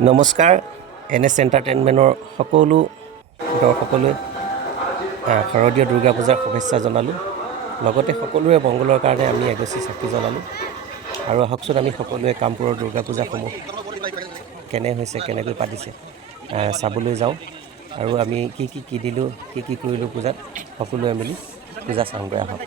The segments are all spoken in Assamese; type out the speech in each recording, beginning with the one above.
নমস্কাৰ NS এণ্টাৰটেইনমেণ্টৰ সকলো দৰ্শকলৈ শাৰদীয় দুৰ্গা পূজাৰ শুভেচ্ছা জনালোঁ। লগতে সকলোৰে মংগলৰ কাৰণে আমি এগছি চাকি জ্বলালোঁ। আৰু আহকচোন আমি সকলোৱে কামপুৰৰ দুৰ্গা পূজাসমূহ কেনে হৈছে, কেনেকৈ পাতিছে চাবলৈ যাওঁ। আৰু আমি কি কিনিলোঁ, কি কৰিলোঁ পূজাত, সকলোৱে মিলি পূজা চাওঁগৈ আহক।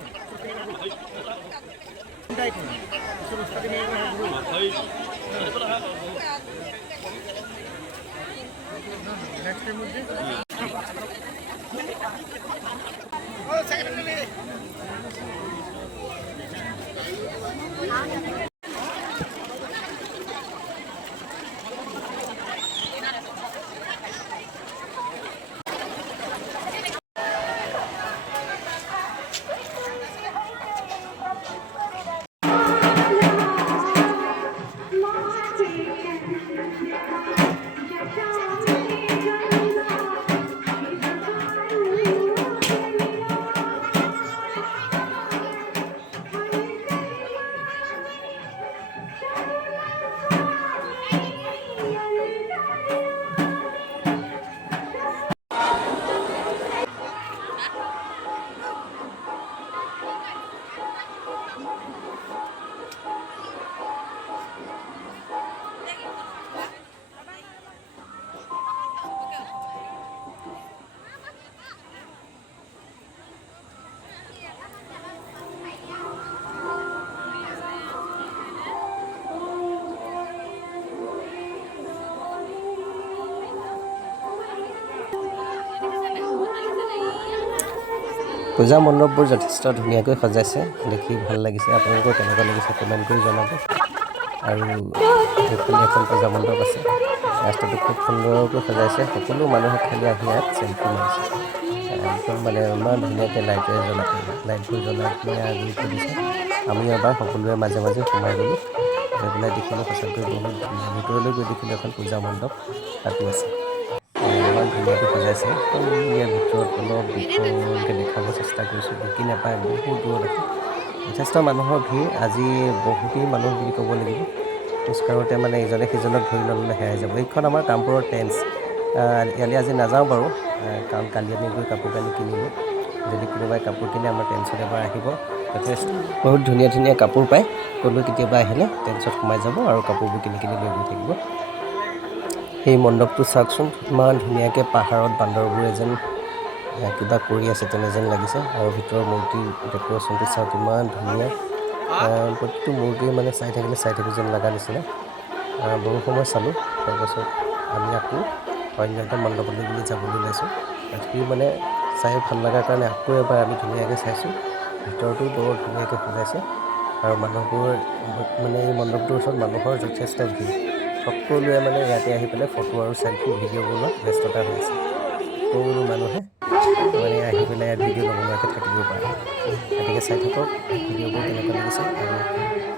পূজা মণ্ডপবোৰ যথেষ্ট ধুনীয়াকৈ সজাইছে, দেখি ভাল লাগিছে। আপোনালোকৰ কেনেকুৱা লাগিছে কমেণ্ট কৰি জনাব। আৰু সেইফালে এখন পূজা মণ্ডপ আছে, ৰাস্তাটো খুব সুন্দৰকৈ সজাইছে। সকলো মানুহে খালি আহি ইয়াত চেল্ফি মাৰিছে। একদম মানে ইমান ধুনীয়াকৈ লাইটবোৰ জ্বলাই পেলাই আজৰি কৰি দিছে। আমি এবাৰ সকলোৱে মাজে মাজে সোমাই গ'লোঁ, গৈ পেলাই দেখিলোঁ সঁচাকৈ বহুত ধুনীয়া। ভিতৰলৈ গৈ দেখিলোঁ এখন পূজা মণ্ডপ তাতো আছে। ইমান ধুনীয়াকৈ সজাইছে। ইয়াৰ ভিতৰত অলপ দীঘলকৈ দেখাব চেষ্টা কৰিছোঁ, ঢুকি নাপায়, বহুত দূৰত আছে। যথেষ্ট মানুহৰ ভিৰ, আজি বহুতেই মানুহ বুলি ক'ব লাগিব। খোজকাঢ়োতে মানে ইজনে সিজনক ধৰি ল'লে হেৰাই যাব। এইখন আমাৰ কামপুৰৰ টেন্স। ইয়ালৈ আজি নাযাওঁ বাৰু, কাৰণ কালি আমি গৈ কাপোৰ কানি কিনিলোঁ। যদি কোনোবাই কাপোৰ কিনে আমাৰ টেন্সত এবাৰ আহিব, যথেষ্ট বহুত ধুনীয়া ধুনীয়া কাপোৰ পায়। ক'লৈ কেতিয়াবা আহিলে টেন্সত সোমাই যাব আৰু কাপোৰবোৰ কিনি লৈ গৈ থাকিব। সেই মণ্ডপটো চাওকচোন, ইমান ধুনীয়াকৈ পাহাৰত বান্দৰবোৰে যেন কিবা কৰি আছে তেনে যেন লাগিছে। আৰু ভিতৰৰ মূৰ্তিৰ ডেক'ৰেশ্যনটো চাওক, ইমান ধুনীয়া। প্ৰতিটো মূৰ্তিয়ে মানে চাই থাকোঁ যেন লগা নিচিনা। বহু সময় চালোঁ, তাৰপাছত আমি আকৌ অন্য এটা মণ্ডপলৈ বুলি যাবলৈ ওলাইছোঁ। তথাপিও মানে চাই ভাল লগাৰ কাৰণে আকৌ এবাৰ আমি ধুনীয়াকৈ চাইছোঁ। ভিতৰতো বৰ ধুনীয়াকৈ সজাইছে। আৰু মানুহবোৰ মানে এই মণ্ডপটোৰ ওচৰত মানুহৰ যথেষ্ট ভিৰ। সকলোৱে মানে ইয়াতে আহি পেলাই ফটো আৰু চেল্ফি ভিডিঅ' বনোৱাত ব্যস্ততা হৈ আছে। সকলো মানুহে মানে আহি পেলাই ইয়াত ভিডিঅ' নবনোৱাকৈ থাকিব পাৰে। গতিকে চাই থাকক ভিডিঅ'বোৰ কেনেকুৱা লাগিছে,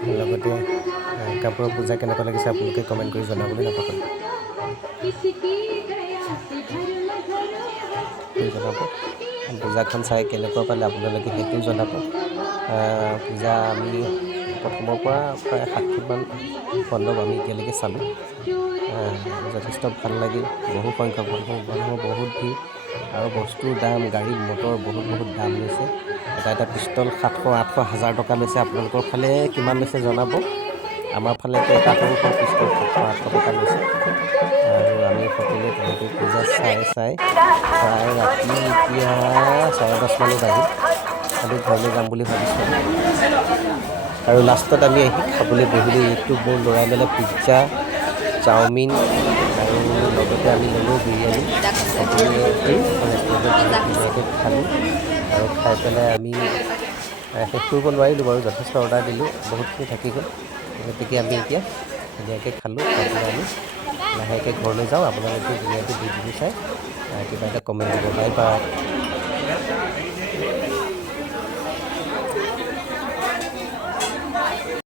আৰু লগতে কামপুৰৰ পূজা কেনেকুৱা লাগিছে আপোনালোকে কমেণ্ট কৰি জনাবলৈ নাপাহৰিব। পূজাখন চাই কেনেকুৱা পালে আপোনালোকে সেইটোও জনাব। পূজা আমি প্ৰথমৰ পৰা প্ৰায় 7খনমান মণ্ডপ আমি এতিয়ালৈকে চালোঁ। যথেষ্ট ভাল লাগিল। বহু সংখ্যক মানুহৰ বহুত ভিৰ, আৰু বস্তুৰ দাম, গাড়ী মটৰ বহুত দাম লৈছে। এটা পিষ্টল 700, 800, 1000 টকা লৈছে। আপোনালোকৰ ফালে কিমান লৈছে জনাব। আমাৰ ফালেতো এটা সৰু পিষ্টল 700, 800 টকা লৈছে। আৰু আমি সকলোৱে তেনেকৈ পূজা চাই প্ৰায় ৰাতি এতিয়া 10:30 মান বাজিল। আমি ঘৰলৈ যাম বুলি ভাবিছোঁ। আৰু লাষ্টত আমি আহি খাবলৈ বহিলোঁ। এইটো মোৰ ল'ৰাই ল'লে পিজ্জা, চাওমিন, আৰু লগতে আমি ল'লোঁ বিৰিয়ানী। সকলোৱে ৰেষ্টুৰেণ্টত ধুনীয়াকৈ খালোঁ। আৰু খাই পেলাই আমি শেষ কৰিব নোৱাৰিলোঁ বাৰু, যথেষ্ট অৰ্ডাৰ দিলোঁ, বহুতখিনি থাকি গ'ল। গতিকে আমি এতিয়া ধুনীয়াকৈ খালোঁ। খাই পেলাই আমি লাহেকৈ ঘৰলৈ যাওঁ। আপোনালোকে ধুনীয়াকৈ ভিডিঅ'টো চাই কিবা এটা কমেণ্ট দিব। Bye bye.